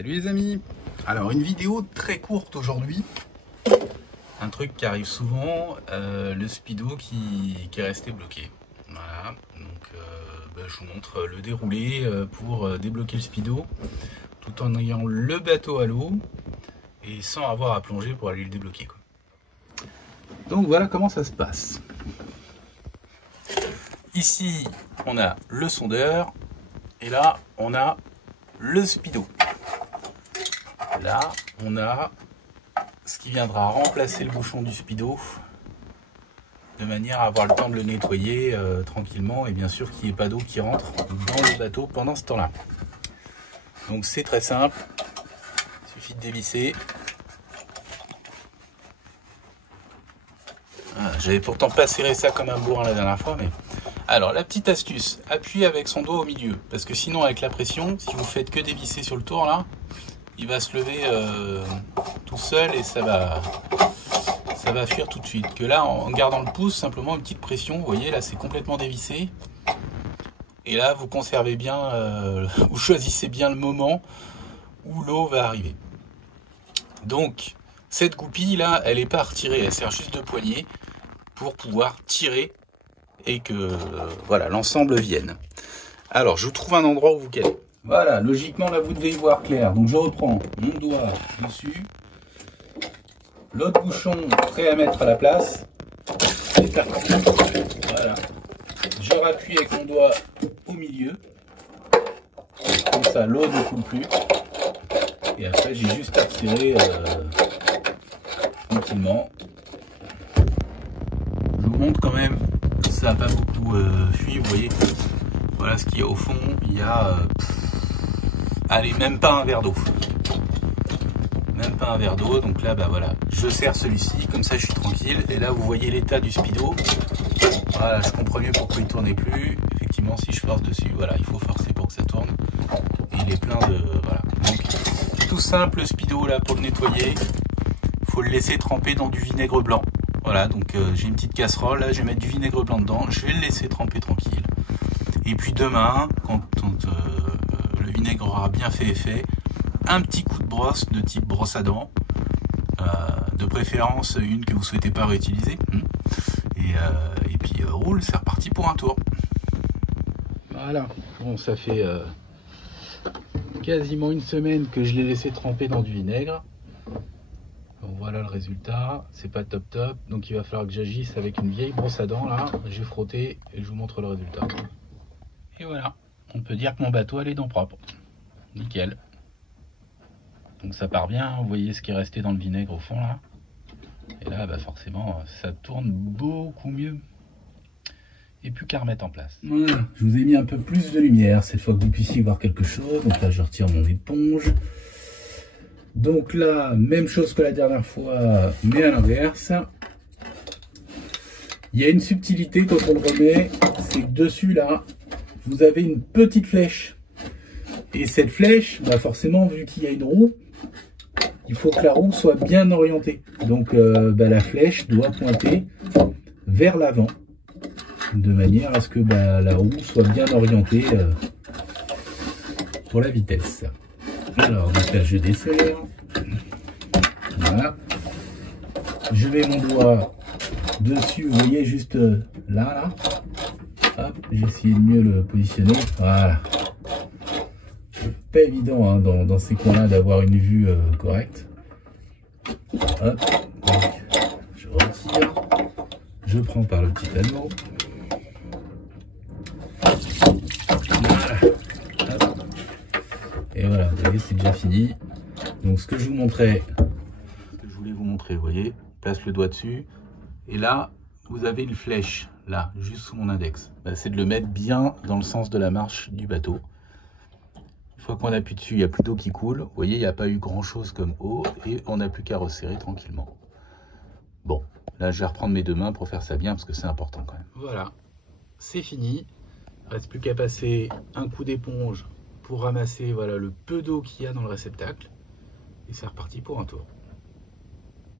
Salut les amis. Alors une vidéo très courte aujourd'hui. Un truc qui arrive souvent, le speedo qui est resté bloqué. Voilà, donc je vous montre le déroulé pour débloquer le speedo tout en ayant le bateau à l'eau et sans avoir à plonger pour aller le débloquer, quoi. Donc voilà comment ça se passe. Ici on a le sondeur et là on a le speedo. Là on a ce qui viendra remplacer le bouchon du speedo de manière à avoir le temps de le nettoyer tranquillement et bien sûr qu'il n'y ait pas d'eau qui rentre dans le bateau pendant ce temps là. Donc c'est très simple, il suffit de dévisser. Voilà, j'avais pourtant pas serré ça comme un bourrin la dernière fois, mais... Alors la petite astuce, appuyez avec son doigt au milieu, parce que sinon avec la pression, si vous faites que dévisser sur le tour là, il va se lever tout seul et ça va fuir tout de suite. Que là, en gardant le pouce, simplement une petite pression, vous voyez, là c'est complètement dévissé. Et là, vous conservez bien, vous choisissez bien le moment où l'eau va arriver. Donc, cette goupille là, elle n'est pas à retirer, elle sert juste de poignée pour pouvoir tirer et que voilà, l'ensemble vienne. Alors, je vous trouve un endroit où vous calez. Voilà, logiquement là vous devez y voir clair. Donc je reprends mon doigt dessus, l'autre bouchon prêt à mettre à la place. C'est parti. Voilà. Je rappuie avec mon doigt au milieu. Comme ça l'eau ne coule plus. Et après j'ai juste à serrer tranquillement. Je vous montre quand même, ça n'a pas beaucoup fui, vous voyez. Voilà ce qu'il y a au fond, il y a... allez, même pas un verre d'eau. Même pas un verre d'eau, donc là, bah voilà, je serre celui-ci, comme ça je suis tranquille. Et là, vous voyez l'état du speedo. Voilà, je comprends mieux pourquoi il ne tournait plus. Effectivement, si je force dessus, voilà, il faut forcer pour que ça tourne. Et il est plein de... voilà. Donc, tout simple, le speedo, là, pour le nettoyer, il faut le laisser tremper dans du vinaigre blanc. Voilà, donc j'ai une petite casserole, là, je vais mettre du vinaigre blanc dedans. Je vais le laisser tremper tranquille. Et puis demain, quand le vinaigre aura bien fait effet, un petit coup de brosse de type brosse à dents, de préférence une que vous ne souhaitez pas réutiliser, et puis roule, c'est reparti pour un tour. Voilà, bon, ça fait quasiment une semaine que je l'ai laissé tremper dans du vinaigre. Donc voilà le résultat, c'est pas top top, donc il va falloir que j'agisse avec une vieille brosse à dents là, j'ai frotté et je vous montre le résultat. Et voilà, on peut dire que mon bateau a les dents propres. Nickel. Donc ça part bien, vous voyez ce qui est resté dans le vinaigre au fond là. Et là, bah forcément, ça tourne beaucoup mieux. Et plus qu'à remettre en place. Voilà, je vous ai mis un peu plus de lumière, cette fois que vous puissiez voir quelque chose. Donc là, je retire mon éponge. Donc là, même chose que la dernière fois, mais à l'inverse. Il y a une subtilité quand on le remet, c'est que dessus là, vous avez une petite flèche. Et cette flèche, bah forcément, vu qu'il y a une roue, il faut que la roue soit bien orientée. Donc la flèche doit pointer vers l'avant, de manière à ce que la roue soit bien orientée pour la vitesse. Alors, donc là, je desserre. Voilà. Je mets mon doigt dessus, vous voyez, juste là. Hop, j'ai essayé de mieux le positionner. Voilà. Pas évident hein, dans ces coins-là d'avoir une vue correcte. Hop, donc je retire. Je prends par le petit anneau. Voilà. Hop. Et voilà, vous voyez, c'est déjà fini. Donc ce que je vous montrais, vous voyez, place le doigt dessus. Et là, vous avez une flèche, là, juste sous mon index. C'est de le mettre bien dans le sens de la marche du bateau. Une fois qu'on appuie dessus, il n'y a plus d'eau qui coule. Vous voyez, il n'y a pas eu grand chose comme eau. Et on n'a plus qu'à resserrer tranquillement. Bon, là, je vais reprendre mes deux mains pour faire ça bien, parce que c'est important quand même. Voilà, c'est fini. Il ne reste plus qu'à passer un coup d'éponge pour ramasser voilà, le peu d'eau qu'il y a dans le réceptacle. Et c'est reparti pour un tour.